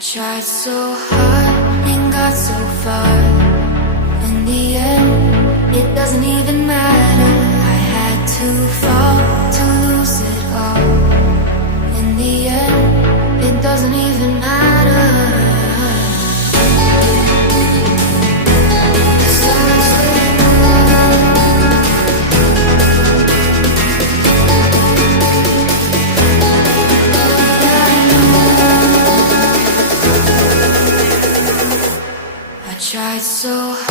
Tried so hard and got so far. In the end, it doesn't even matter. I had to fall to lose it all. In the end, it doesn't even matter. Tried so hard.